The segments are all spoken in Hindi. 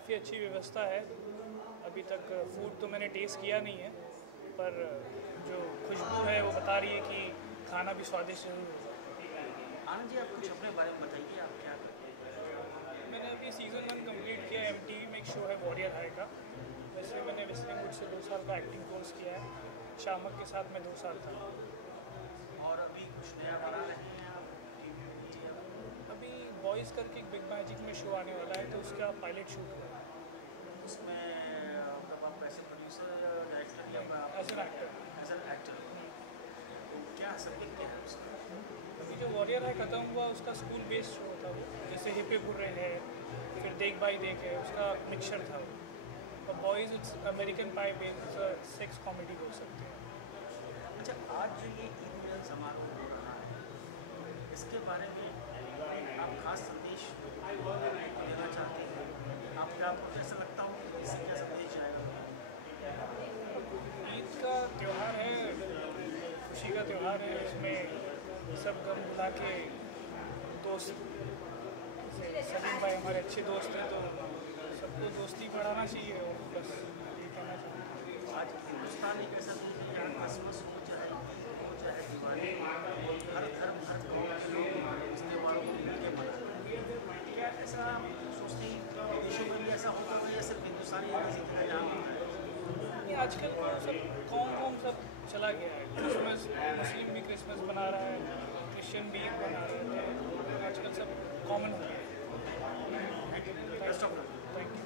काफ़ी अच्छी व्यवस्था है। अभी तक फूड तो मैंने टेस्ट किया नहीं है, पर जो खुशबू है वो बता रही है कि खाना भी स्वादिष्ट जरूर होगा। आनंद जी, आप कुछ अपने बारे में बताइए, आप क्या करते हैं? मैंने अभी सीज़न 1 कंप्लीट किया। MTV में एक शो है वॉरियर हाई का, वैसे मैंने वेस्लिंग वुड से 2 साल का एक्टिंग कोर्स किया है। शामक के साथ मैं 2 साल था। और अभी कुछ नया बना रहे हैं आप टीवी में? अभी बॉयज़ करके एक बिग मैजिक में शो आने वाला है, तो उसका पायलट शूट हुआ है। उसमें मतलब आप ऐसे प्रोड्यूसर डायरेक्टर या as an actor. As an actor, तो क्या सब्जेक्ट क्या है उसका? अभी जो वॉरियर है ख़त्म हुआ, उसका स्कूल बेस्ड शो था वो, जैसे हिपे बुर्रे है, फिर देख भाई देख है, उसका मिक्सचर था वो। और boys it's American pi based sex comedy बोल सकते हैं। अच्छा, आज जो ये ईद मिलन समारोह हो रहा है, इसके बारे में आप खास संदेश देना चाहते हैं? आपको ऐसा लगता हो कि इससे क्या संदेश जाएगा? ईद का त्यौहार है, खुशी का त्यौहार है, इसमें सब गम भुला के दोस्त, जैसे सलीम भाई हमारे अच्छे दोस्त हैं, तो सबको दोस्ती बढ़ाना चाहिए और बस ये कहना चाहते हैं। आज हिंदुस्तान एक ऐसा देश है जहाँ क्रिसमस हो चाहे ईद हो चाहे दिवाली, हर धर्म हर कौम के लोग इस त्योहारों को मिलकर मनाते हैं। क्या ऐसा सोचते हैं विदेशों में भी ऐसा होता है या सिर्फ हिंदुस्तानी है जहाँ होता है? ये आजकल तो सब कौम सब चला गया है। क्रिसमस, मुस्लिम भी क्रिसमस मना रहा है, क्रिश्चियन भी ईद मना रहे हैं, आजकल सब कॉमन हो गया है। Best of luck. Thank you.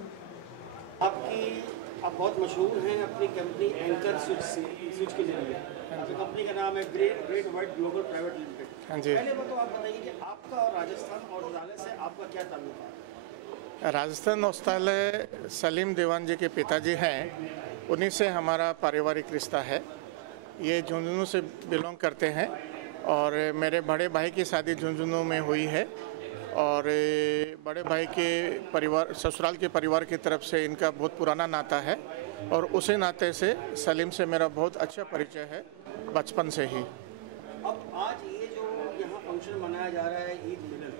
आप बहुत मशहूर हैं अपनी कंपनी एंकर स्विच के जरिए। आपकी कंपनी का नाम है great white global private limited. हाँ जी। पहले तो आप बताइए कि आपका और राजस्थान औषधालय से आपका क्या ताल्लुक है? राजस्थान औषधालय सलीम देवान जी के पिताजी हैं, उन्हीं से हमारा पारिवारिक रिश्ता है। ये झुंझुनू से बिलोंग करते हैं और मेरे बड़े भाई की शादी झुंझुनू में हुई है और बड़े भाई के परिवार, ससुराल के परिवार की तरफ से इनका बहुत पुराना नाता है और उसी नाते से सलीम से मेरा बहुत अच्छा परिचय है बचपन से ही। अब आज ये जो यहाँ फंक्शन मनाया जा रहा है ईद मिलन,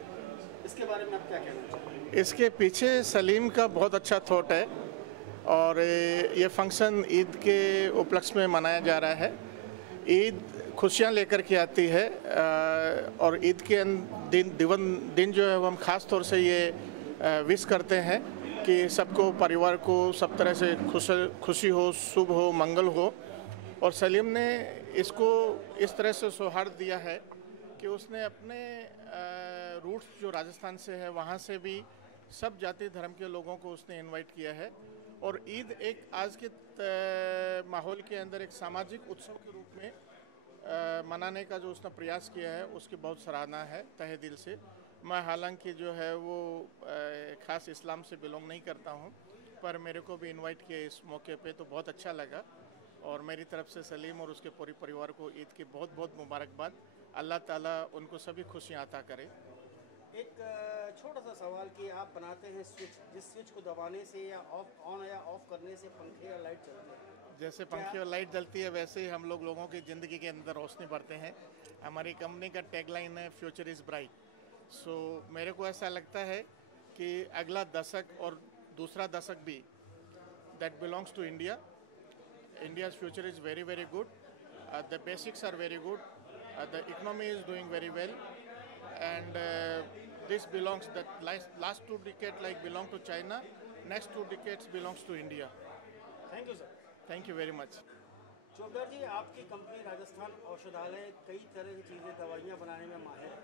इसके बारे में आप क्या कहना चाहते हैं? इसके पीछे सलीम का बहुत अच्छा थॉट है और ये फंक्शन ईद के उपलक्ष्य में मनाया जा रहा है। ईद खुशियाँ लेकर के आती है और ईद के दिन जो है वो हम ख़ास तौर से ये विश करते हैं कि सबको, परिवार को सब तरह से खुशी हो, शुभ हो, मंगल हो। और सलीम ने इसको इस तरह से सौहार्द दिया है कि उसने अपने रूट्स जो राजस्थान से है वहाँ से भी सब जाति धर्म के लोगों को उसने इनवाइट किया है और ईद एक आज के माहौल के अंदर एक सामाजिक उत्सव के रूप में मनाने का जो उसने प्रयास किया है उसकी बहुत सराहना है तहे दिल से। मैं हालांकि जो है वो ख़ास इस्लाम से बिलोंग नहीं करता हूँ, पर मेरे को भी इनवाइट किया इस मौके पे तो बहुत अच्छा लगा और मेरी तरफ से सलीम और उसके पूरे परिवार को ईद की बहुत बहुत मुबारकबाद। अल्लाह ताला उनको सभी खुशियाँ अता करे। एक छोटा सा सवाल कि आप बनाते हैं स्विच, जिस स्विच को दबाने से या ऑन या ऑफ करने से पंखे या लाइट चलते हैं, जैसे पंखे और लाइट जलती है वैसे ही हम लोगों की ज़िंदगी के अंदर रोशनी बढ़ते हैं। हमारी कंपनी का टैगलाइन है फ्यूचर इज़ ब्राइट। सो मेरे को ऐसा लगता है कि अगला दशक और दूसरा दशक भी that belongs to India. India's future is very very good, the basics are very good, the economy is doing very well and this belongs, that last 2 decades like belong to China, next 2 decades belongs to India. Thank you sir. Thank you very much. Chopra ji, आपकी कंपनी राजस्थान औषधालय कई तरह की चीज़ें, दवाइयाँ बनाने में माहिर है।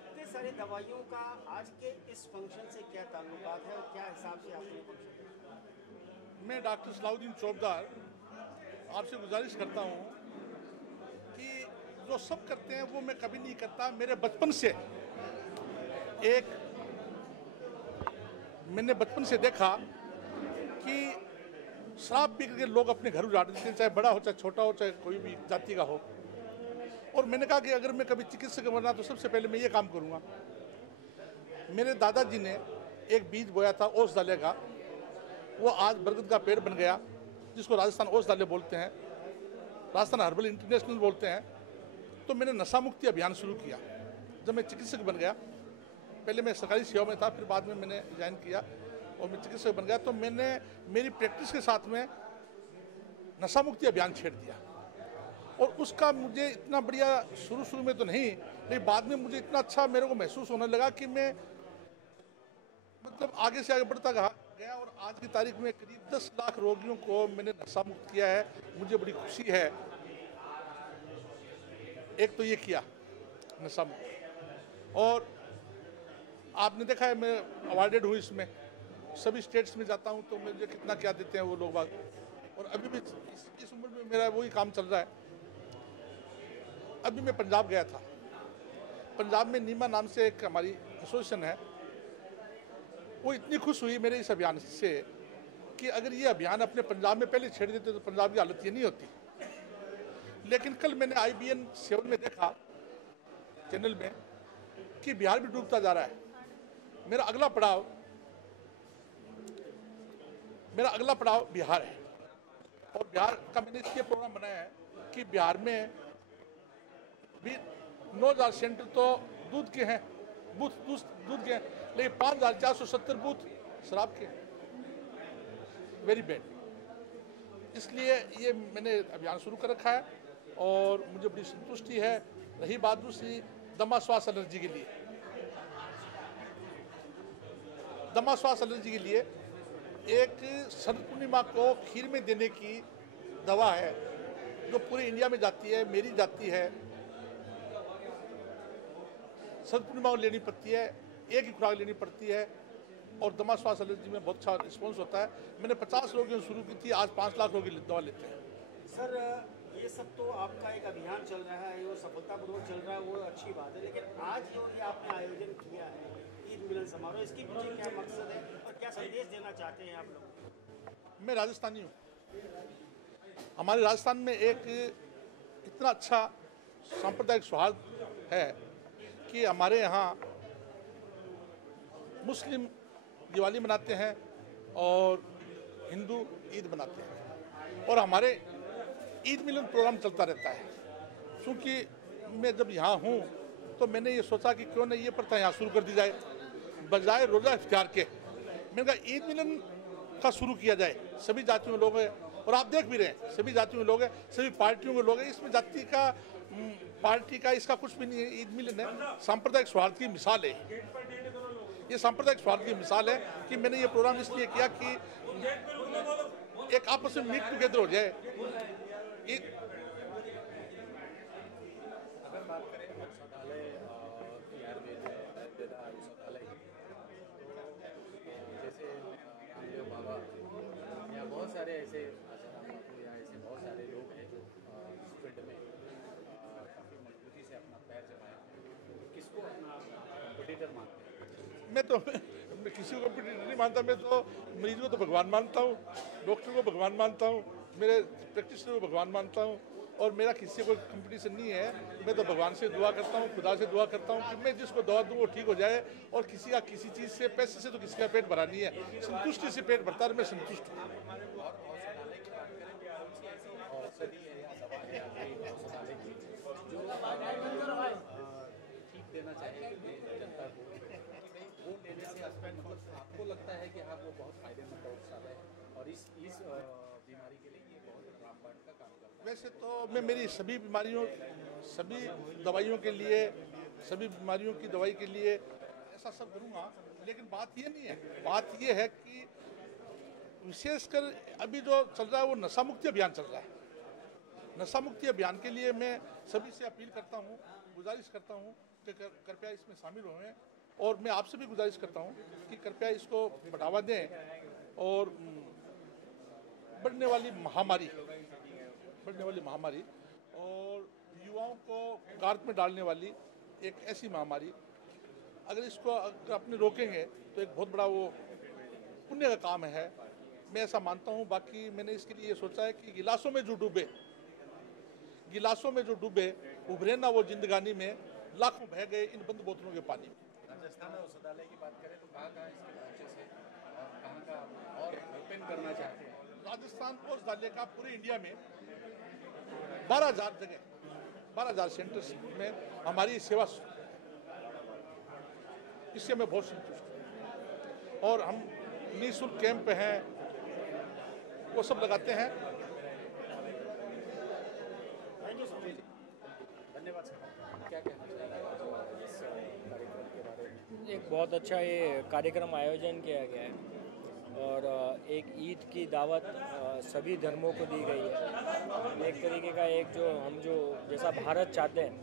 इतनी सारी दवाइयों का आज के इस फंक्शन से क्या ताल्लुकात है और क्या हिसाब से आपने फंक्शन? मैं डॉक्टर सलाउद्दीन चौबदार आपसे गुजारिश करता हूँ कि जो सब करते हैं वो मैं कभी नहीं करता। मेरे बचपन से मैंने बचपन से देखा कि शराब पी करके लोग अपने घर उजाड़ देते हैं, चाहे बड़ा हो चाहे छोटा हो चाहे कोई भी जाति का हो। और मैंने कहा कि अगर मैं कभी चिकित्सक बनना तो सबसे पहले मैं ये काम करूँगा। मेरे दादाजी ने एक बीज बोया था औषधालय का, वो आज बरगद का पेड़ बन गया जिसको राजस्थान औषधालय बोलते हैं, राजस्थान हर्बल इंटरनेशनल बोलते हैं। तो मैंने नशा मुक्ति अभियान शुरू किया जब मैं चिकित्सक बन गया। पहले मैं सरकारी सेवा में था, फिर बाद में मैंने ज्वाइन किया और मैं चिकित्सक बन गया तो मैंने मेरी प्रैक्टिस के साथ में नशा मुक्ति अभियान छेड़ दिया। और उसका मुझे इतना बढ़िया शुरू में तो नहीं, लेकिन बाद में मुझे इतना अच्छा मेरे को महसूस होने लगा कि मैं मतलब आगे से आगे बढ़ता गया और आज की तारीख में करीब 10 लाख रोगियों को मैंने नशा मुक्त किया है। मुझे बड़ी खुशी है। एक तो ये किया नशा मुक्त, और आपने देखा है मैं अवार्डेड हूँ इसमें, सभी स्टेट्स में जाता हूँ तो मुझे कितना क्या देते हैं वो लोग बाग। और अभी भी इस उम्र में मेरा वही काम चल रहा है। अभी मैं पंजाब गया था। पंजाब में नीमा नाम से एक हमारी एसोसिएशन है, वो इतनी खुश हुई मेरे इस अभियान से कि अगर ये अभियान अपने पंजाब में पहले छेड़ देते तो पंजाब की हालत ये नहीं होती। लेकिन कल मैंने IBN 7 में देखा चैनल में कि बिहार भी डूबता जा रहा है। मेरा अगला पड़ाव बिहार है, और बिहार का मैंने इसलिए प्रोग्राम बनाया है कि बिहार में भी 9,000 सेंटर तो दूध के हैं, दूध के हैं, लेकिन 5,470 बूथ शराब के हैं। Very bad. इसलिए ये मैंने अभियान शुरू कर रखा है और मुझे बड़ी संतुष्टि है। रही बात दूसरी दमा श्वास एलर्जी के लिए, दमा श्वास एलर्जी के लिए एक शरद पूर्णिमा को खीर में देने की दवा है जो पूरे इंडिया में जाती है, मेरी जाती है। शरद पूर्णिमा को लेनी पड़ती है, एक ही खुराक लेनी पड़ती है, और दमा श्वास एलर्जी में बहुत अच्छा रिस्पॉन्स होता है। मैंने 50 रोगियों शुरू की थी, आज 5 लाख रोगी दवा लेते हैं। सर ये सब तो आपका एक अभियान चल रहा है, वो सफलतापूर्वक चल रहा है, वो अच्छी बात है। लेकिन आज जो ये आपने आयोजन किया है ईद मिलन समारोह, इसके पीछे क्या मकसद है और क्या संदेश देना चाहते हैं आप लोग? मैं राजस्थानी हूँ। हमारे राजस्थान में एक इतना अच्छा सांप्रदायिक सौहार्द है कि हमारे यहाँ मुस्लिम दिवाली मनाते हैं और हिंदू ईद मनाते हैं, और हमारे ईद मिलन प्रोग्राम चलता रहता है। क्योंकि मैं जब यहाँ हूँ तो मैंने ये सोचा कि क्यों नहीं ये प्रथा यहाँ शुरू कर दी जाए, बजाय रोज़ा इफ्तार के। मैंने कहा ईद मिलन का शुरू किया जाए। सभी जातियों के लोग हैं, और आप देख भी रहे हैं सभी जातियों के लोग हैं, सभी पार्टियों के लोग हैं। इसमें जाति का पार्टी का इसका कुछ भी नहीं है। ईद मिलन है, सांप्रदायिक सौहार्द की मिसाल है। ये सांप्रदायिक सौहार्द की मिसाल है कि मैंने ये प्रोग्राम इसलिए किया कि एक आपस में मीट टुगेदर हो जाए। अगर बात करें औषधालय आयुर्वेद औषधालय, जैसे रामदेव बाबा या बहुत सारे ऐसे या ऐसे बहुत सारे लोग हैं जो इस फील्ड में काफ़ी मजबूती से अपना पैर जमाया, किसको अपना कॉम्पिटिटर मानते हैं? मैं किसी को कॉम्पिटिटर नहीं मानता। मैं तो मरीज को तो भगवान मानता हूँ, डॉक्टर को भगवान मानता हूँ, मेरे प्रैक्टिशनर को भगवान मानता हूँ, और मेरा किसी को कंपटीशन नहीं है। मैं तो भगवान से दुआ करता हूँ, खुदा से दुआ करता हूँ कि मैं जिसको दवा दूँ वो ठीक हो जाए, और किसी का किसी चीज़ से, पैसे से तो किसी का पेट भरा नहीं है। संतुष्टि से पेट भरता है, मैं संतुष्ट हूँ। और औषधालय की बात करें तो कौन सी ऐसी औषधि है या दवा है आपकी औषधालय की जो ठीक देना चाहिए जनता को, वो लेने से मतलब आपको लगता है कि हाँ वो बहुत फायदेमंद औषधालय है और इस बीमारी के लिए ये बहुत रामबाण का काम करता है? वैसे तो मैं मेरी सभी बीमारियों, सभी दवाइयों के लिए, सभी बीमारियों की दवाई के लिए ऐसा सब करूँगा, लेकिन बात ये नहीं है। बात ये है कि विशेषकर अभी जो चल रहा है वो नशा मुक्ति अभियान चल रहा है। नशा मुक्ति अभियान के लिए मैं सभी से अपील करता हूँ, गुजारिश करता हूँ कि कृपया इसमें शामिल हों, और मैं आपसे भी गुजारिश करता हूँ कि कृपया इसको बढ़ावा दें, और बढ़ने वाली महामारी और युवाओं को गार्त में डालने वाली एक ऐसी महामारी, अगर इसको अपने रोकेंगे तो एक बहुत बड़ा वो पुण्य का काम है, मैं ऐसा मानता हूँ। बाकी मैंने इसके लिए ये सोचा है कि गिलासों में जो डूबे उभरे ना वो जिंदगानी में, लाखों बह गए इन बंद बोतलों के पानी में। राजस्थान औषधालय की बात करें तो कहाँ इसके ब्रांचेस है और कहाँ और ओपन करना चाहते हैं? राजस्थान औषधालय का पूरे इंडिया में 12,000 सेंटर्स में हमारी सेवा, इससे मैं बहुत संतुष्ट हूँ। और हम निःशुल्क कैंप हैं, वो सब लगाते हैं। धन्यवाद सर। क्या कहना चाहिए इस कार्यक्रम के बारे में? एक बहुत अच्छा ये कार्यक्रम आयोजन किया गया है और एक ईद की दावत सभी धर्मों को दी गई है। एक तरीके का एक जो जैसा भारत चाहते हैं,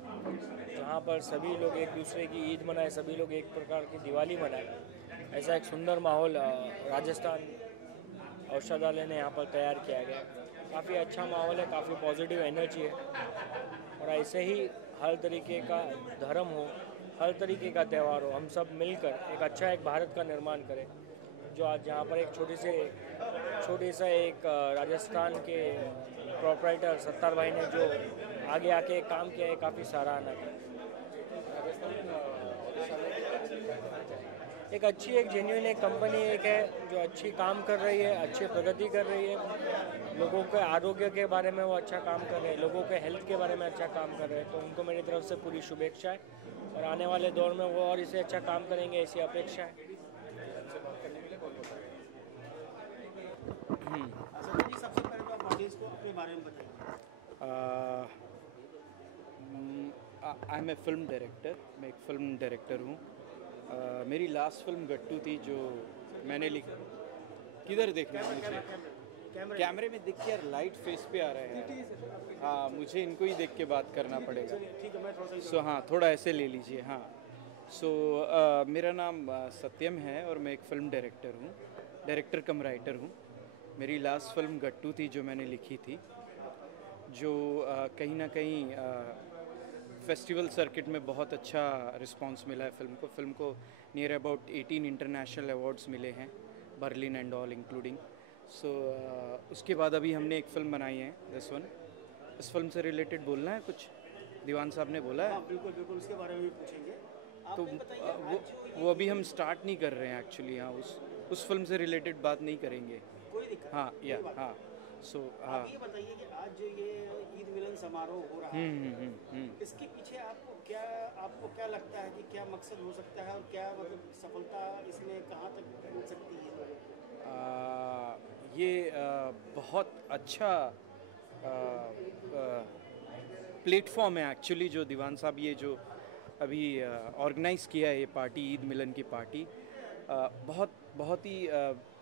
जहाँ पर सभी लोग एक दूसरे की ईद मनाए, सभी लोग एक प्रकार की दिवाली मनाए, ऐसा एक सुंदर माहौल राजस्थान औषधालय ने यहाँ पर तैयार किया गया है। काफ़ी अच्छा माहौल है, काफ़ी पॉजिटिव एनर्जी है और ऐसे ही हर तरीके का धर्म हो, हर तरीके का त्यौहार हो, हम सब मिलकर एक अच्छा एक भारत का निर्माण करें। जो आज यहाँ पर एक छोटे सा एक राजस्थान के प्रोपराइटर सत्तार भाई ने जो आगे आके काम किया है, काफ़ी सराहना है। एक अच्छी एक जेन्युइन एक कंपनी एक है जो अच्छी काम कर रही है, अच्छी प्रगति कर रही है, लोगों के आरोग्य के बारे में वो अच्छा काम कर रहे हैं, लोगों के हेल्थ के बारे में अच्छा काम कर रहे हैं। तो उनको मेरी तरफ से पूरी शुभेच्छा है और आने वाले दौर में वो और इसे अच्छा काम करेंगे, ऐसी अपेक्षा है। जी, सबसे पहले तो आप ऑडियंस को अपने बारे में बताइए। I am a film director, मैं एक फिल्म डायरेक्टर हूँ। मेरी लास्ट फिल्म गट्टू थी जो मैंने लिखी। किधर देखना है मुझे? कैमरे में दिख के यार, लाइट फेस पे आ रहा है। हाँ, मुझे इनको ही देख के बात करना पड़ेगा। ठीक है, मैं थोड़ा सा हाँ, थोड़ा ऐसे ले लीजिए। हाँ, मेरा नाम सत्यम है और मैं एक फिल्म डायरेक्टर हूँ, डायरेक्टर कम राइटर हूँ। मेरी लास्ट फिल्म गट्टू थी जो मैंने लिखी थी, जो कहीं ना कहीं फेस्टिवल सर्किट में बहुत अच्छा रिस्पांस मिला है फिल्म को नियर अबाउट 18 इंटरनेशनल अवार्ड्स मिले हैं, बर्लिन एंड ऑल इंक्लूडिंग। उसके बाद अभी हमने एक फ़िल्म बनाई है, दिस वन। इस फिल्म से रिलेटेड बोलना है कुछ? दीवान साहब ने बोला है। बिल्कुल बिल्कुल, उसके बारे में भी पूछेंगे। तो वो अभी हम स्टार्ट नहीं कर रहे हैं एक्चुअली। हाँ, उस फिल्म से रिलेटेड बात नहीं करेंगे। कोई दिक्कत हाँ, नहीं, या कोई बात हाँ। नहीं। हाँ, आप ये बताइए कि आज जो ये ईद मिलन समारोह हो रहा है, इसके पीछे आपको क्या लगता है कि क्या मकसद हो सकता है और क्या मतलब सफलता इसमें कहाँ तक मिल सकती है लोगों को? ये बहुत अच्छा प्लेटफॉर्म है एक्चुअली, जो दीवान साहब ये जो अभी ऑर्गेनाइज़ किया है ये पार्टी, ईद मिलन की पार्टी, बहुत ही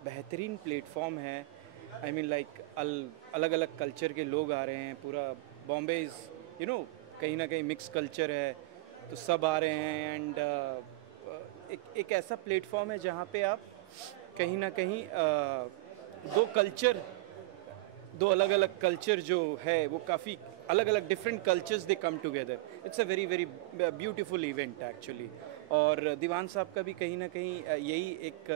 बेहतरीन प्लेटफॉर्म है। आई मीन लाइक अलग अलग कल्चर के लोग आ रहे हैं। पूरा बॉम्बे इज़ कहीं ना कहीं मिक्स कल्चर है, तो सब आ रहे हैं। एंड एक ऐसा प्लेटफॉर्म है जहाँ पे आप कहीं ना कहीं दो अलग अलग कल्चर जो है वो काफ़ी अलग अलग different cultures they come together. It's a very very beautiful event actually. और दीवान साहब का भी कहीं ना कहीं यही एक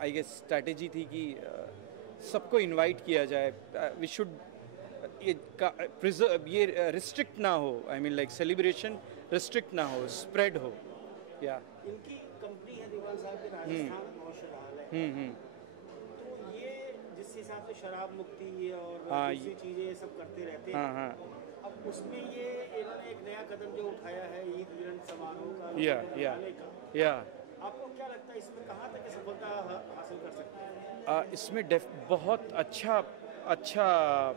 आई गेस स्ट्रैटेजी थी कि सबको इनवाइट किया जाए। वी शुड ये रिस्ट्रिक्ट ना हो, I mean like celebration restrict ना हो, स्प्रेड हो। या इनकी कंपनी है दीवान साहब की, राजस्थान औषधालय। तो ये जिस हिसाब से शराब मुक्ति और दूसरी चीज़ें ये सब करते रहते हैं, अब उसमें ये इन्होंने एक नया कदम जो उठाया है ईद मिलन समारोह का, या आपको क्या लगता है इसमें कहाँ तक सफलता हासिल कर सकते हैं? इसमें बहुत अच्छा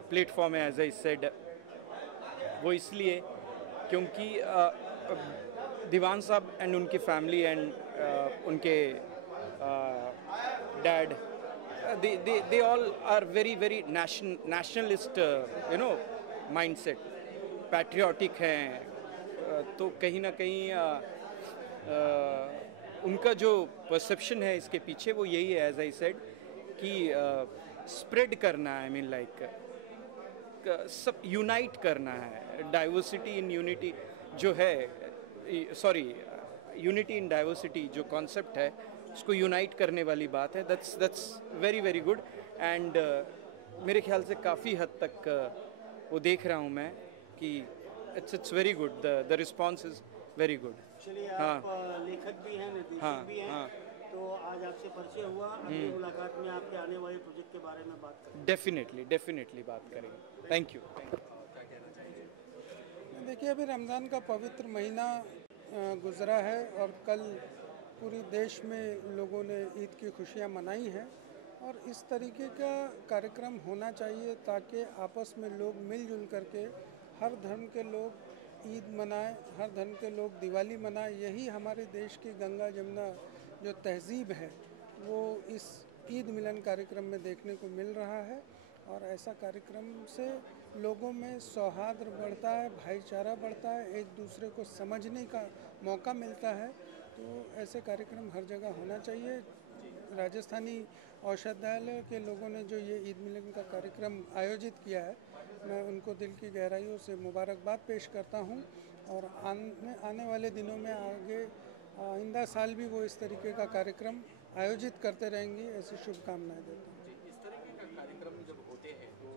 प्लेटफॉर्म है, एज आई सेड। वो इसलिए क्योंकि दीवान साहब एंड उनकी फैमिली एंड उनके dad, they all are very nationalist mindset, patriotic हैं। तो कहीं ना कहीं उनका जो परसेप्शन है इसके पीछे वो यही है, एज आई सेड, कि स्प्रेड करना है। आई मीन लाइक सब यूनाइट करना है। डाइवर्सिटी इन यूनिटी जो है, यूनिटी इन डाइवर्सिटी जो कॉन्सेप्ट है, उसको यूनाइट करने वाली बात है। That's very very good. And मेरे ख्याल से काफ़ी हद तक वो देख रहा हूँ मैं कि it's very good, the response is very good. चलिए, आप लेखक भी हैं, निर्देशक भी हैं, तो आज आपसे परिचय हुआ। अगली मुलाकात में आपके आने वाले प्रोजेक्ट के बारे में बात करेंगे। डेफिनेटली बात करेंगे। Thank you. देखिए, अभी रमज़ान का पवित्र महीना गुज़रा है और कल पूरी देश में लोगों ने ईद की खुशियाँ मनाई हैं और इस तरीके का कार्यक्रम होना चाहिए ताकि आपस में लोग मिलजुल करके हर धर्म के लोग ईद मनाएं, हर धर्म के लोग दिवाली मनाएं। यही हमारे देश की गंगा जमुना जो तहज़ीब है वो इस ईद मिलन कार्यक्रम में देखने को मिल रहा है और ऐसा कार्यक्रम से लोगों में सौहार्द बढ़ता है, भाईचारा बढ़ता है, एक दूसरे को समझने का मौका मिलता है। तो ऐसे कार्यक्रम हर जगह होना चाहिए। राजस्थानी औषधालय के लोगों ने जो ये ईद मिलन का कार्यक्रम आयोजित किया है, मैं उनको दिल की गहराइयों से मुबारकबाद पेश करता हूँ और आने वाले दिनों में आगे आइंदा साल भी वो इस तरीके का कार्यक्रम आयोजित करते रहेंगे, ऐसी शुभकामनाएं देता हूँ। इस तरीके का कार्यक्रम जब होते हैं तो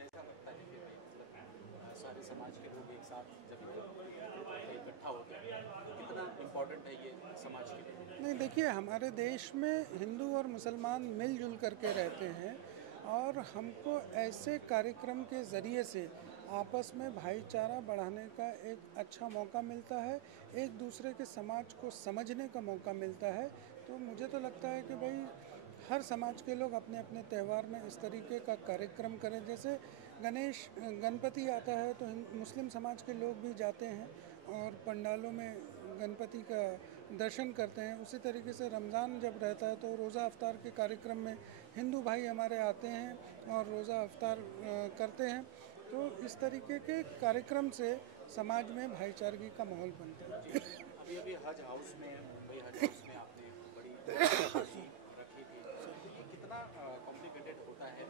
ऐसा लगता है कि भाई मतलब सारे समाज के लोग एक साथ जब इकट्ठा होते हैं तो कितना इम्पोर्टेंट है ये समाज के लिए? नहीं, देखिए, हमारे देश में हिंदू और मुसलमान मिलजुल करके रहते हैं और हमको ऐसे कार्यक्रम के ज़रिए से आपस में भाईचारा बढ़ाने का एक अच्छा मौका मिलता है, एक दूसरे के समाज को समझने का मौका मिलता है। तो मुझे तो लगता है कि भाई हर समाज के लोग अपने अपने त्यौहार में इस तरीके का कार्यक्रम करें। जैसे गणपति आता है तो मुस्लिम समाज के लोग भी जाते हैं और पंडालों में गणपति का दर्शन करते हैं। उसी तरीके से रमज़ान जब रहता है तो रोज़ा अफ्तार के कार्यक्रम में हिंदू भाई हमारे आते हैं और रोज़ा अफ्तार करते हैं। तो इस तरीके के कार्यक्रम से समाज में भाईचारगी का माहौल बनता है। अभी अभी हज हाउस में, मुंबई हज हाउस में आपने बड़ी रखी थी, ये कितना कॉम्प्लिकेटेड होता है?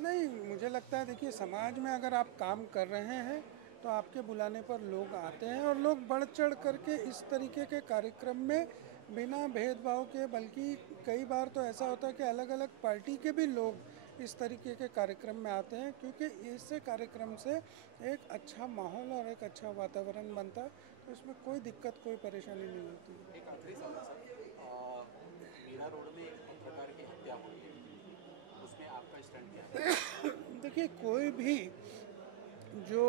नहीं, मुझे लगता है, देखिए, समाज में अगर आप काम कर रहे हैं तो आपके बुलाने पर लोग आते हैं और लोग बढ़ चढ़ करके इस तरीके के कार्यक्रम में बिना भेदभाव के, बल्कि कई बार तो ऐसा होता है कि अलग अलग पार्टी के भी लोग इस तरीके के कार्यक्रम में आते हैं, क्योंकि इससे कार्यक्रम से एक अच्छा माहौल और एक अच्छा वातावरण बनता है। तो इसमें कोई दिक्कत, कोई परेशानी नहीं होती। एक आखिरी सवाल सर, मीरा रोड में एक पत्रकार की हत्या हुई है, उसमें आपका स्टैंड क्या है? देखिए, कोई भी जो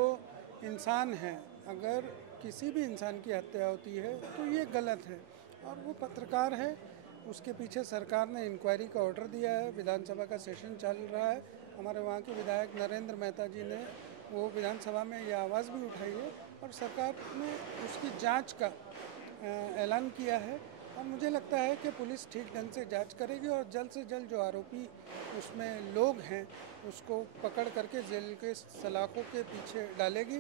इंसान है, अगर किसी भी इंसान की हत्या होती है तो ये गलत है और वो पत्रकार है। उसके पीछे सरकार ने इंक्वायरी का ऑर्डर दिया है, विधानसभा का सेशन चल रहा है। हमारे वहाँ के विधायक नरेंद्र मेहता जी ने वो विधानसभा में ये आवाज़ भी उठाई है और सरकार ने उसकी जांच का ऐलान किया है और मुझे लगता है कि पुलिस ठीक ढंग से जांच करेगी और जल्द से जल्द जो आरोपी उसमें लोग हैं उसको पकड़ करके जेल के सलाखों के पीछे डालेगी।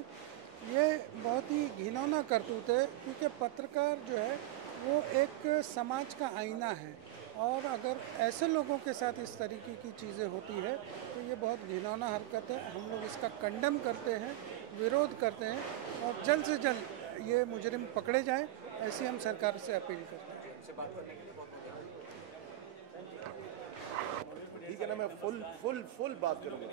ये बहुत ही घिनौना करतूत है, क्योंकि पत्रकार जो है वो एक समाज का आईना है और अगर ऐसे लोगों के साथ इस तरीके की चीज़ें होती है तो ये बहुत घिनौना हरकत है। हम लोग इसका कंडेम करते हैं, विरोध करते हैं और जल्द से जल्द ये मुजरिम पकड़े जाएं, ऐसी हम सरकार से अपील करते हैं। ठीक है ना, मैं फुल बात करूँगा।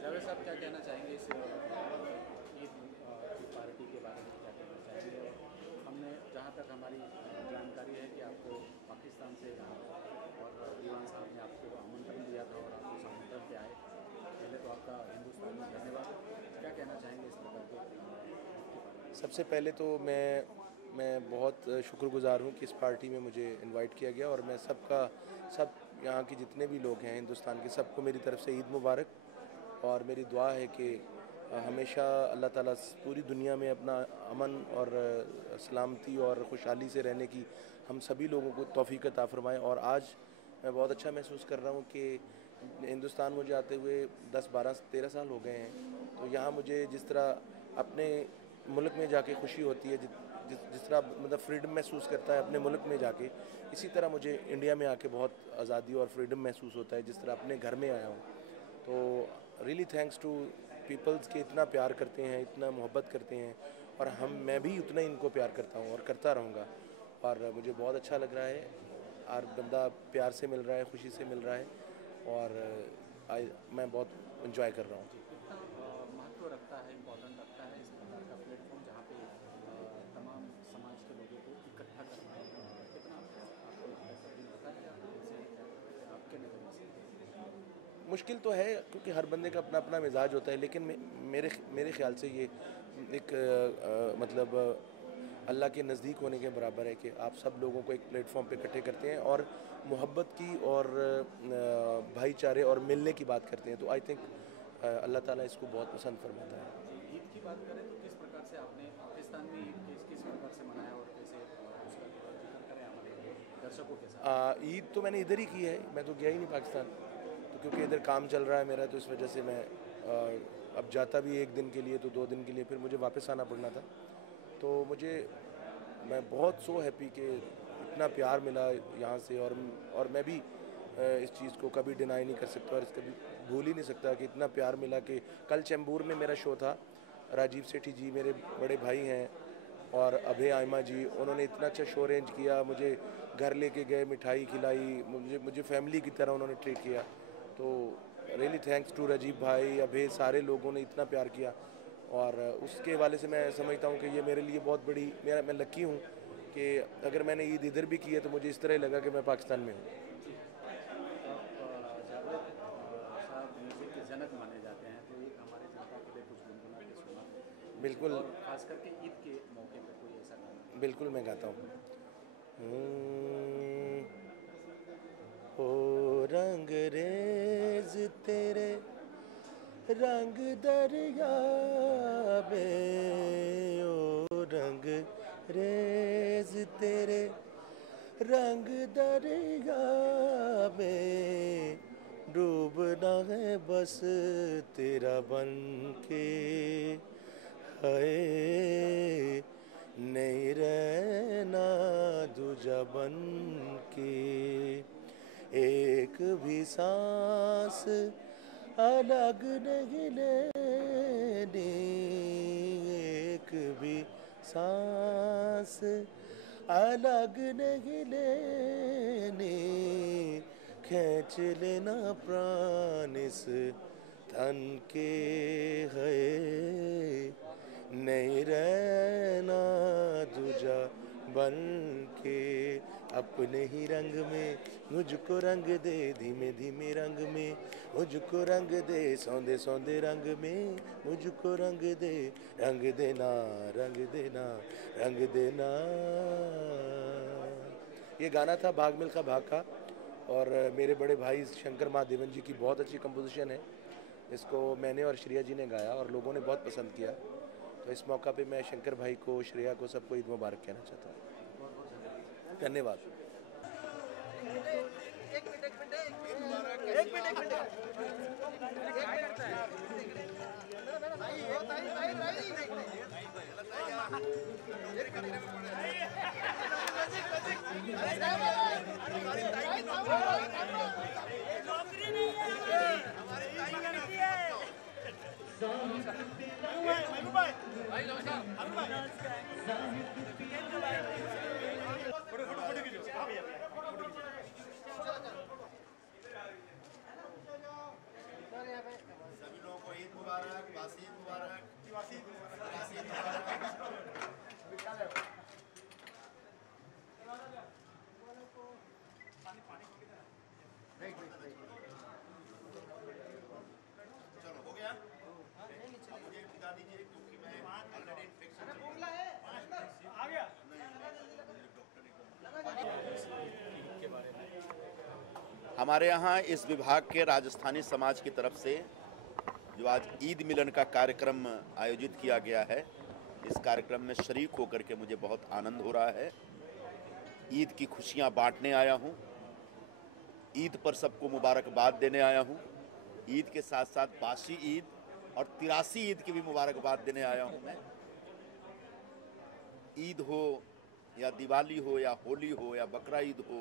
जावेद साहब क्या कहना चाहेंगे इस ईद पार्टी के बारे में, क्या कहना चाहेंगे? हमने जहाँ तक हमारी जानकारी है कि आपको पाकिस्तान से और दीवान साहब ने आपको आमंत्रण दिया था और आप उस आमंत्रण पे आए। पहले तो आपका हिंदुस्तान में धन्यवाद। क्या कहना चाहेंगे इस प्रकार के? सबसे पहले तो मैं बहुत शुक्रगुजार हूँ कि इस पार्टी में मुझे इनवाइट किया गया और मैं सब यहाँ के जितने भी लोग हैं हिंदुस्तान के, सबको मेरी तरफ से ईद मुबारक। और मेरी दुआ है कि हमेशा अल्लाह ताला पूरी दुनिया में अपना अमन और सलामती और खुशहाली से रहने की हम सभी लोगों को तौफीक अता फरमाएं। और आज मैं बहुत अच्छा महसूस कर रहा हूँ कि हिंदुस्तान मुझे आते हुए 10, 12, 13 साल हो गए हैं। तो यहाँ मुझे जिस तरह अपने मुल्क में जाके खुशी होती है, जिस तरह मतलब फ्रीडम महसूस करता है अपने मुल्क में जाके, इसी तरह मुझे इंडिया में आके बहुत आज़ादी और फ्रीडम महसूस होता है जिस तरह अपने घर में आया हूँ। तो रियली थैंक्स टू पीपल्स के इतना प्यार करते हैं, इतना मोहब्बत करते हैं और मैं भी उतना ही इनको प्यार करता हूँ और करता रहूँगा। और मुझे बहुत अच्छा लग रहा है, हर बंदा प्यार से मिल रहा है, खुशी से मिल रहा है और मैं बहुत इन्जॉय कर रहा हूँ। महत्व रखता है, इम्पोर्टेंट रखता है इस प्रकार का प्लेटफॉर्म जहाँ पे तमाम समाज के लोगों को इकट्ठा करना है, कितना आपको लगता है सब दिन होता है आपके नज़र से? मुश्किल तो है क्योंकि हर बंदे का अपना अपना मिजाज होता है, लेकिन मेरे ख्याल से ये एक मतलब अल्लाह के नज़दीक होने के बराबर है कि आप सब लोगों को एक प्लेटफॉर्म पे इकट्ठे करते हैं और मोहब्बत की और भाईचारे और मिलने की बात करते हैं। तो आई थिंक अल्लाह ताला इसको बहुत पसंद फरमाता है। ईद की बात करें तो किस प्रकार से आपने पाकिस्तान में ईद किस प्रकार से मनाया और कैसे उसका जिक्र करें हमारे दर्शकों के साथ? ईद तो मैंने इधर ही की है, मैं तो गया ही नहीं पाकिस्तान, तो क्योंकि इधर काम चल रहा है मेरा, तो इस वजह से मैं अब जाता भी एक दिन के लिए तो 2 दिन के लिए फिर मुझे वापस आना पड़ना था। तो मैं बहुत सो हैप्पी कि इतना प्यार मिला यहाँ से, और मैं भी इस चीज़ को कभी डिनाई नहीं कर सकता और कभी भूल ही नहीं सकता कि इतना प्यार मिला कि कल चैम्बूर में मेरा शो था, राजीव सेठी जी मेरे बड़े भाई हैं और अभय आयमा जी, उन्होंने इतना अच्छा शो अरेंज किया, मुझे घर लेके गए, मिठाई खिलाई, मुझे फैमिली की तरह उन्होंने ट्रीट किया। तो रियली थैंक्स टू राजीव भाई, अभय, सारे लोगों ने इतना प्यार किया, और उसके हवाले से मैं समझता हूँ कि ये मेरे लिए बहुत बड़ी, मैं लकी हूँ कि अगर मैंने ईद इधर भी की है तो मुझे इस तरह ही लगा कि मैं पाकिस्तान में हूँ। जावेद साहब म्यूज़िक के जनक माने जाते हैं, तो एक हमारे जनता के लिए कुछ गुनगुना के सुना। बिल्कुल, और खास करके ईद के मौके पर कोई ऐसा गाना। बिल्कुल मैं गाता हूँ। ओ रंग रेज तेरे रंग दरिया में, ओ रंग रेज तेरे रंग दरिया में, डूबना है बस तेरा बन के, है नहीं रहना दूजा बन के, एक भी सांस अलग नहीं लेनी, एक भी सांस अलग नहीं लेनी, खींच लेना प्राण इस तन के, है नहीं रहना दूजा बन के, अपने ही रंग में मुझको रंग दे, धीमे धीमे रंग में मुझको रंग दे, सौंदे सौंदे रंग में मुझको रंग दे, रंग देना रंग देना रंग देना। ये गाना था भाग मिल्खा भाग का, और मेरे बड़े भाई शंकर महादेवन जी की बहुत अच्छी कंपोजिशन है। इसको मैंने और श्रेया जी ने गाया और लोगों ने बहुत पसंद किया। तो इस मौका पे मैं शंकर भाई को, श्रेया को, सबको ईद मुबारक कहना चाहता हूँ। धन्यवाद। सभी लोगों को ईद मुबारक, वासीद मुबारक, वासीद चलो हो गया, मुझे बता दीजिए क्योंकि मैं ऑलरेडी इन्फेक्शन आ गया। हमारे यहाँ इस विभाग के राजस्थानी समाज की तरफ से जो आज ईद मिलन का कार्यक्रम आयोजित किया गया है, इस कार्यक्रम में शरीक होकर के मुझे बहुत आनंद हो रहा है। ईद की खुशियाँ बांटने आया हूँ, ईद पर सबको मुबारकबाद देने आया हूँ। ईद के साथ साथ बासी ईद और 83 ईद की भी मुबारकबाद देने आया हूँ मैं। ईद हो या दिवाली हो या होली हो या बकरा ईद हो,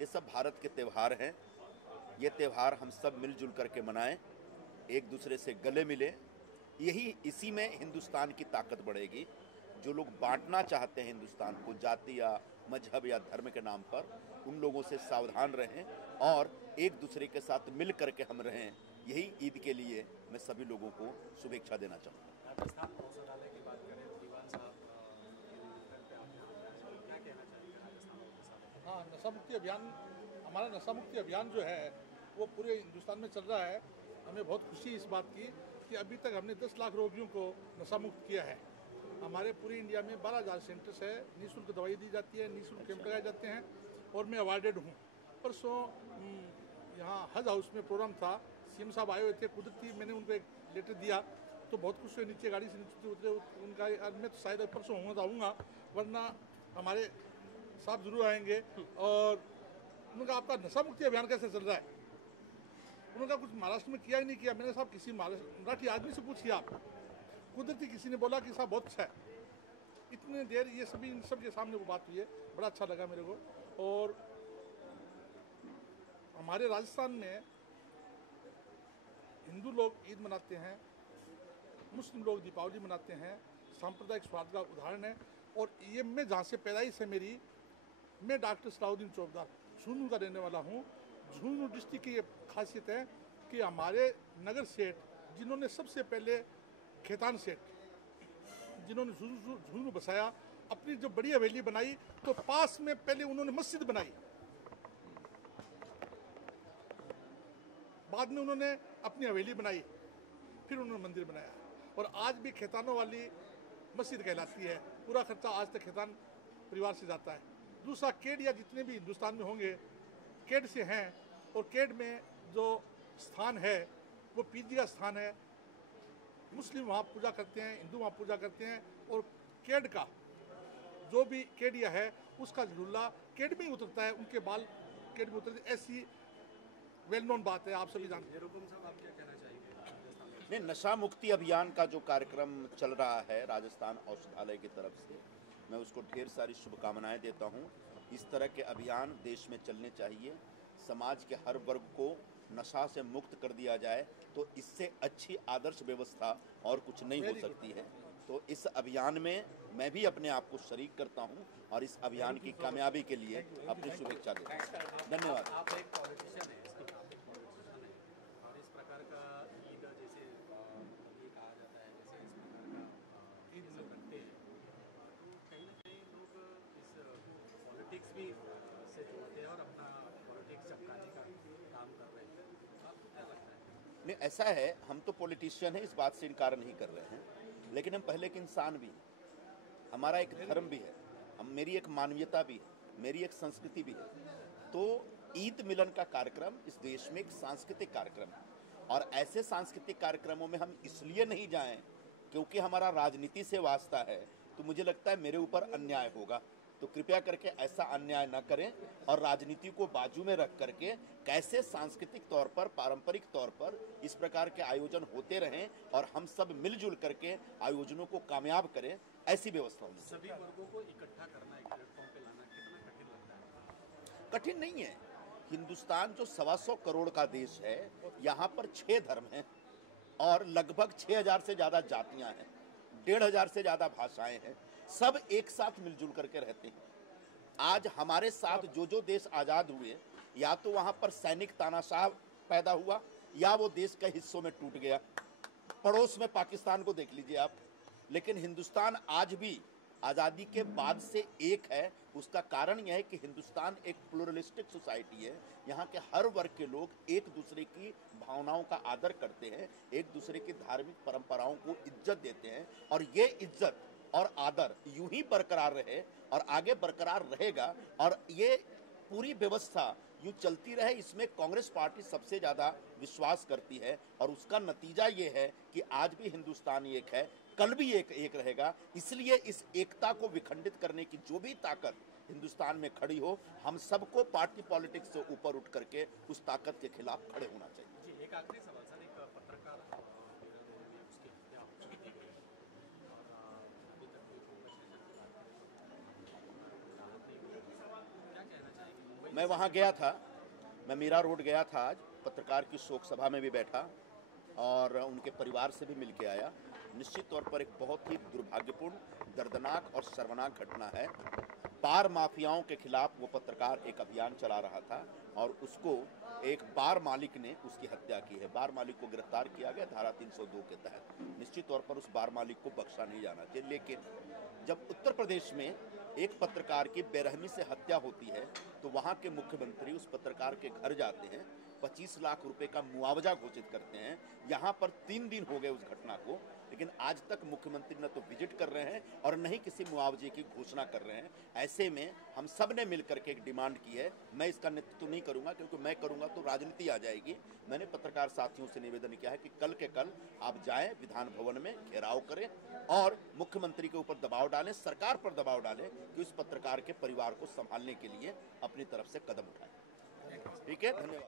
ये सब भारत के त्यौहार हैं। ये त्यौहार हम सब मिलजुल करके मनाएं, एक दूसरे से गले मिलें। इसी में हिंदुस्तान की ताकत बढ़ेगी। जो लोग बांटना चाहते हैं हिंदुस्तान को जाति या मजहब या धर्म के नाम पर, उन लोगों से सावधान रहें और एक दूसरे के साथ मिल करके हम रहें। यही ईद के लिए मैं सभी लोगों को शुभेच्छा देना चाहूँगा। राजस्थान औषधालय की बात करें, दीवान साहब क्या कहना चाहेंगे राजस्थान औषधालय? हाँ, नशा मुक्ति अभियान, हमारा नशा मुक्ति अभियान जो है वो पूरे हिंदुस्तान में चल रहा है। हमें बहुत खुशी इस बात की कि अभी तक हमने 10 लाख रोगियों को नशा मुक्त किया है। हमारे पूरी इंडिया में 12,000 सेंटर्स है, निःशुल्क दवाई दी जाती है, निःशुल्क कैंप लगाए जाते हैं और मैं अवार्डेड हूँ। परसों यहाँ हज हाउस में प्रोग्राम था, सीएम साहब आए हुए थे, कुदरती मैंने उनको एक लेटर दिया तो बहुत खुश हुए, नीचे गाड़ी से नीचे उतरे उनका। मैं तो शायद परसों आऊँगा, वरना हमारे साहब जरूर आएंगे। और उनका आपका नशा मुक्ति अभियान कैसे चल रहा है? उन्होंने कुछ महाराष्ट्र में किया ही नहीं किया। मैंने साहब किसी मराठी आदमी से पूछिए आप, कुदरती किसी ने बोला कि साहब बहुत अच्छा है। इतने देर ये सभी इन सब के सामने वो बात हुई है, बड़ा अच्छा लगा मेरे को। और हमारे राजस्थान में हिंदू लोग ईद मनाते हैं, मुस्लिम लोग दीपावली मनाते हैं, सांप्रदायिक स्वाद का उदाहरण है। और ये मैं जहाँ से पैदाइश है मेरी, मैं डॉक्टर सलाहुद्दीन चौबदार झुंझुनू का रहने वाला हूँ। झुंझुनू डिस्ट्रिक्ट की ये खासियत है कि हमारे नगर सेठ, जिन्होंने सबसे पहले खेतान सेठ, जिन्होंने झुंझुनू बसाया, अपनी जो बड़ी हवेली बनाई तो पास में पहले उन्होंने मस्जिद बनाई, बाद में उन्होंने अपनी हवेली बनाई, फिर उन्होंने मंदिर बनाया। और आज भी खेतानों वाली मस्जिद कहलाती है। पूरा खर्चा आज तक खेतान परिवार से जाता है। दूसरा, केडिया जितने भी हिंदुस्तान में होंगे केड से हैं, और केड में जो स्थान है वो पीजी का स्थान है। मुस्लिम वहाँ पूजा करते हैं, हिंदू वहाँ पूजा करते हैं। और केड का जो भी केडिया है उसका झूला केड में ही उतरता है, उनके बाल केड में उतरते, ऐसी वेल नोन बात है, आप सभी जानते हैं। नहीं, नशा मुक्ति अभियान का जो कार्यक्रम चल रहा है राजस्थान औषधालय की तरफ से, मैं उसको ढेर सारी शुभकामनाएं देता हूं। इस तरह के अभियान देश में चलने चाहिए। समाज के हर वर्ग को नशा से मुक्त कर दिया जाए तो इससे अच्छी आदर्श व्यवस्था और कुछ नहीं हो सकती है। तो इस अभियान में मैं भी अपने आप को शरीक करता हूं और इस अभियान की कामयाबी के लिए अपनी शुभेच्छा देता हूं। धन्यवाद। आप एक पॉलिटिशियन है, इसकी और इस प्रकार का ईद जैसे ये कहा जाता है, जैसे इस प्रकार का ईद सब रखते हैं, तो कहीं ना कहीं लोग इस पॉलिटिक्स भी से जोड़ते हैं और अपना पॉलिटिक्स चमकाने का काम कर रहे हैं। आपको क्या लगता है? नहीं, ऐसा है, हम तो पॉलिटिशियन हैं, इस बात से इनकार नहीं कर रहे हैं, लेकिन हम पहले के इंसान भी हैं। हमारा एक धर्म भी है, मेरी एक मानवीयता भी है, मेरी एक संस्कृति भी है। तो ईद मिलन का कार्यक्रम इस देश में एक सांस्कृतिक कार्यक्रम है, और ऐसे सांस्कृतिक कार्यक्रमों में हम इसलिए नहीं जाएं क्योंकि हमारा राजनीति से वास्ता है, तो मुझे लगता है मेरे ऊपर अन्याय होगा। तो कृपया करके ऐसा अन्याय न करें और राजनीति को बाजू में रख करके कैसे सांस्कृतिक तौर पर, पारंपरिक तौर पर इस प्रकार के आयोजन होते रहें और हम सब मिलजुल करके आयोजनों को कामयाब करें, ऐसी व्यवस्था होनी चाहिए। सभी वर्गों को इकट्ठा करना, एक प्लेटफॉर्म पे लाना कितना कठिन लगता है? कठिन नहीं है। हिंदुस्तान जो 125 करोड़ का देश है, यहाँ पर 6 धर्म हैं और लगभग 6000 से ज़्यादा जातियाँ हैं, 1500 से ज़्यादा भाषाएं हैं, सब एक साथ मिलजुल करके रहते हैं। आज हमारे साथ जो जो देश आज़ाद हुए, या तो वहाँ पर सैनिक तानाशाह पैदा हुआ या वो देश के हिस्सों में टूट गया। पड़ोस में पाकिस्तान को देख लीजिए आप। लेकिन हिंदुस्तान आज भी आज़ादी के बाद से एक है। उसका कारण यह है कि हिंदुस्तान एक प्लुरलिस्टिक सोसाइटी है। यहाँ के हर वर्ग के लोग एक दूसरे की भावनाओं का आदर करते हैं, एक दूसरे की धार्मिक परंपराओं को इज्जत देते हैं, और ये इज्जत और आदर यूं ही बरकरार रहे और आगे बरकरार रहेगा, और ये पूरी व्यवस्था यूं चलती रहे, इसमें कांग्रेस पार्टी सबसे ज़्यादा विश्वास करती है। और उसका नतीजा ये है कि आज भी हिंदुस्तान एक है, कल भी एक रहेगा। इसलिए इस एकता को विखंडित करने की जो भी ताकत हिंदुस्तान में खड़ी हो, हम सबको पार्टी पॉलिटिक्स से ऊपर उठ करके उस ताकत के खिलाफ खड़े होना चाहिए। जी, एक आखिरी सवाल सर, एक पत्रकार उसकी हत्या हो चुकी है और अभी तक कोई फोकस क्या कहना चाहेंगे? मैं वहाँ गया था, मैं मीरा रोड गया था आज, पत्रकार की शोक सभा में भी बैठा और उनके परिवार से भी मिल के आया। निश्चित तौर पर एक बहुत ही दुर्भाग्यपूर्ण, दर्दनाक और शर्मनाक घटना है। बार माफियाओं के खिलाफ वो पत्रकार एक अभियान चला रहा था और उसको एक बार मालिक ने उसकी हत्या की है। बार मालिक को गिरफ्तार किया गया धारा 302 के तहत। निश्चित तौर पर उस बार मालिक को बख्शा नहीं जाना चाहिए। लेकिन जब उत्तर प्रदेश में एक पत्रकार की बेरहमी से हत्या होती है तो वहाँ के मुख्यमंत्री उस पत्रकार के घर जाते हैं 25 लाख रुपए का मुआवजा घोषित करते हैं। यहाँ पर 3 दिन हो गए उस घटना को, लेकिन आज तक मुख्यमंत्री न तो विजिट कर रहे हैं और न ही किसी मुआवजे की घोषणा कर रहे हैं। ऐसे में हम सब ने मिलकर के एक डिमांड की है। मैं इसका नेतृत्व नहीं करूंगा, क्योंकि मैं करूंगा तो राजनीति आ जाएगी। मैंने पत्रकार साथियों से निवेदन किया है कि कल के कल आप जाएं विधान भवन में, घेराव करें और मुख्यमंत्री के ऊपर दबाव डालें, सरकार पर दबाव डालें कि उस पत्रकार के परिवार को संभालने के लिए अपनी तरफ से कदम उठाएं। ठीक है, धन्यवाद।